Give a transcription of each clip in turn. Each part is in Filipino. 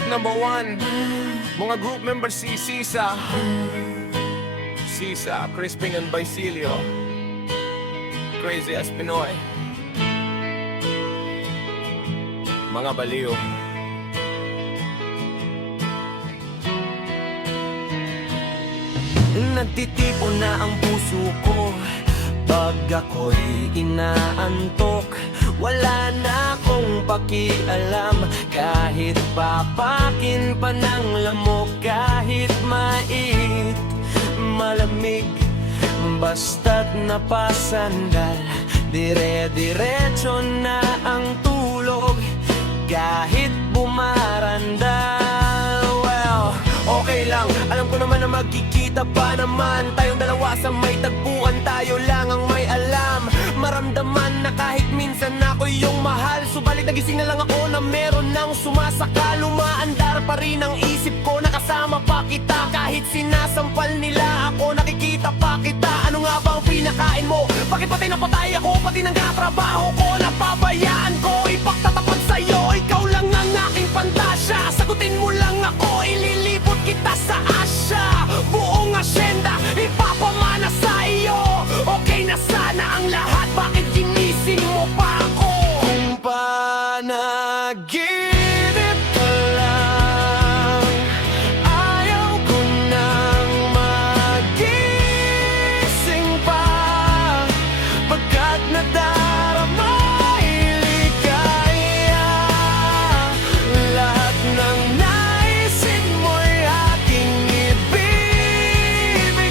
group number 1. Mga group members si Sisa, Crispin and Basilio, Crazy as Pinoy, mga baliw. Nagtitipon na ang puso ko pag ako'y inaantok. Wala na akong pakialam kahit papakin pa ng lamok. Kahit mait, malamig, basta't napasandal, dire-diretso na ang tulog kahit bumarandal. Well, okay lang, alam ko naman na magkikita pa naman tayong dalawa sa may tagpuan. Tayo lang ang may alam, maramdaman na kahit minsan ako yung mahal. Subalit nagising na lang ako na meron nang sumasakal. Umaandar pa rin ang isip ko, nakasama pa kita. Kahit sinasampal nila ako, nakikita pa kita. Ano nga ba ang pinakain mo? Bakit patay na patay ako? Pati ng katrabaho ko, napabayaan ko. Ipagtatapat sa'yo, ikaw lang ang aking pantasya. Sagutin mo lang ako, ililipot kita sa Asya. Buong asyenda, ipapamana sa iyo. Okay na sana ang lahat, bakit ginising mo pa ako? Kung panaginip ka lang, ayaw ko nang magising pa. Pagkat nadarama iligaya, lahat ng naisin mo'y aking ibibigay.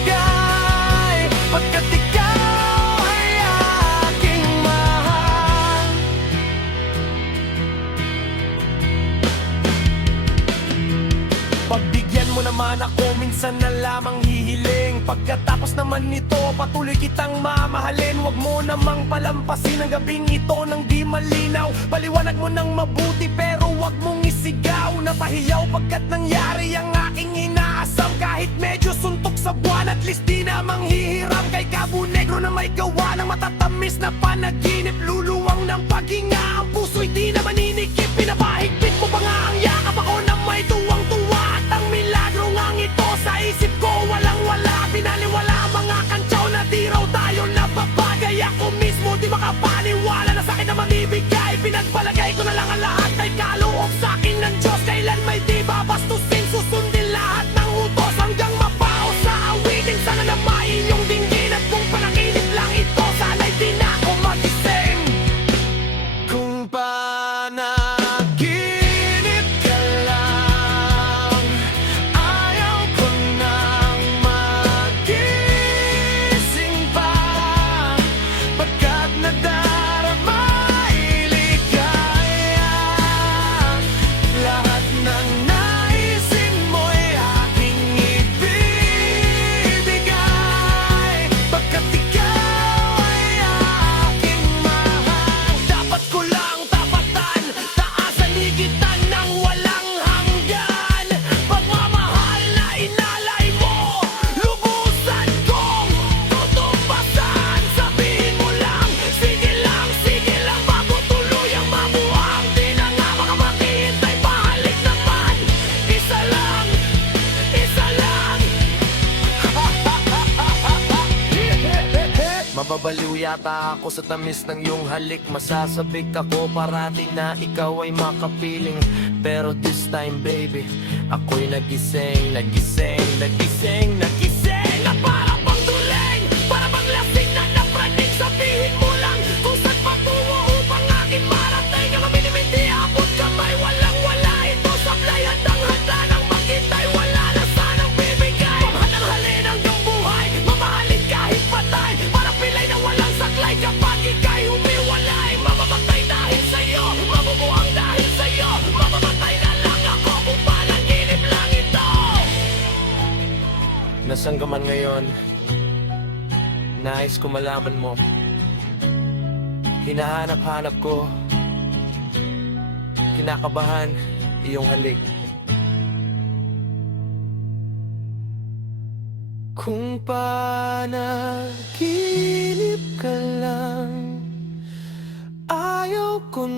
Pagkat ikaw ay aking mahal. Pagbigyan mo naman ako, minsan na lamang hihiling. Pagkatapos naman nito, patuloy kitang mamahalin. Huwag mo namang palampasin ang gabing ito nang di malinaw. Paliwanag mo nang mabuti pero huwag mong isigaw. Napahiyaw pagkat nangyari ang aking inaasam. Kahit medyo suntok sa buwan, at least di namang hihiram. Kay Cabo Negro na may gawa ng matatamis na panaginip. Luluwang ng paghinga, ang puso'y di na maninikip. Pinapahigpit mo pa nga ang yakap ako na may tuwang-tuwa. At ang milagro ngang ito sa isip ko walang-wala. Pinaliwala ang mga kantsaw na di raw tayo nababagay. Ako mismo di makapaniwala na sa'kin na mamibigay. Pinagpalagay ko na lang ang lahat kay kaloob sa'kin ng Diyos. Kailan may di babastusin, susundin lahat ng utos hanggang mapao sa awitin. Sana na maiyong dinggin at kung panaginip lang ito, sana'y di na ako magising. Kung panaginip ka lang, ayaw ko nang magising pa. Pagkat nadarama iligaya, lahat ng naisin mo'y aking ibibigay. Pagkat ikaw ay aking mahal. Dapat ko lang tapatan, taasan higitan ng walang hanggan. Pagmamahal na inalay mo, lubusan kong tutupasan. Sabihin mo lang, sige lang bago tuluyang mabuhang. Di na nga baka maghihintay pa, halik naman. Isa lang. Mababaliw yata ako sa tamis ng iyong halik. Masasabik ako parati na ikaw ay makapiling. Pero this time baby, ako'y nagising na para bang duling, para bang lasing na napraning. Sabihin mo lang kung saan patungo upang aking marating. Ang minimiti, abot kamay, walang-wala ito sablay. Handang-handa nang maghintay, wala na sanang bibigay. Paghanang-halin ang iyong buhay, mamahalin kahit patay. Parang pilay na walang saklay kapag ika'y humiwalay. Mamamatay dahil sa'yo, mabubuang dahil sa'yo. Mamamatay na lang ako kung panaginip lang ito. Nasaan ka man ngayon, nais ko malaman mo. Hinahanap-hanap ko, kinakabahan iyong halik. Kung panaginip ka lang, ayaw ko